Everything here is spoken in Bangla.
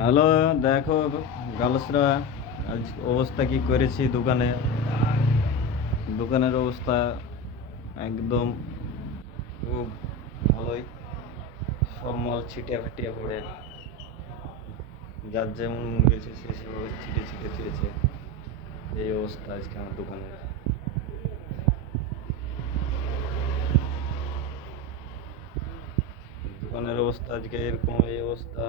হ্যালো, দেখো গালসরা আজ অবস্থা কি করেছি দোকানে। দোকানের অবস্থা একদম খুব ভালোই। সব মাল ছিটিয়ে ফাটিয়ে পড়ে যার যেমন মন গেছে সে সেভাবে ছিটে ছিটে থুয়েছে। এই অবস্থা আজকে আমার দোকানের। দোকানের অবস্থা আজকে এরকম, এই অবস্থা।